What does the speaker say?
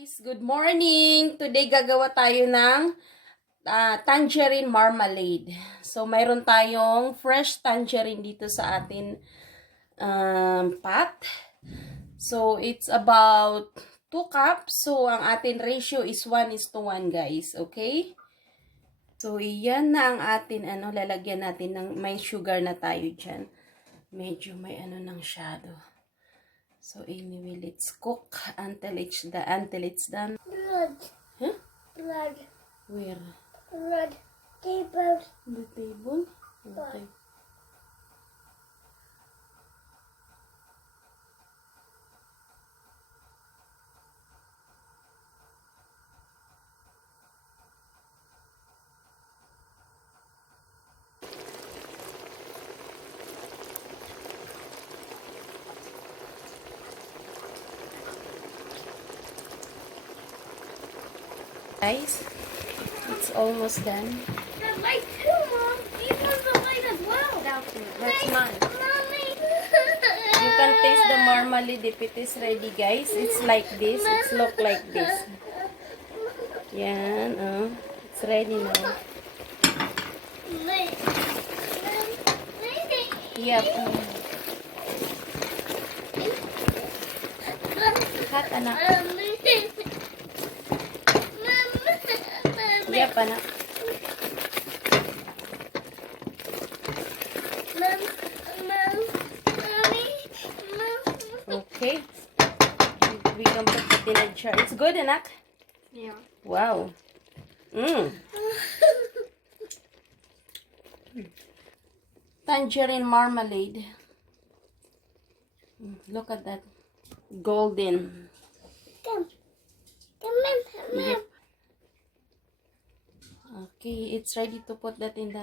Guys, good morning! Today gagawa tayo ng tangerine marmalade. So, mayroon tayong fresh tangerine dito sa atin pot. So, it's about 2 cups. So, ang atin ratio is 1:1, guys. Okay? So, iyan na ang atin, lalagyan natin ng may sugar na tayo dyan. Medyo may ng shadow. So anyway, let's cook until it's done. Blood. Huh? Blood. Where? Blood. Table. The table? Okay. Guys, it's almost done. The light too, Mom. You want the light as well. That's mine. Mommy. You can taste the marmalade if it is ready, guys. It's like this. It's look like this. Yan, it's ready now. Yep. Hot, anak. Yep, anak. Okay. We can put it in a jar. It's good, anak? Yeah. Wow. Tangerine marmalade. Look at that. Golden. Come in, Yep. Okay, it's ready to put that in the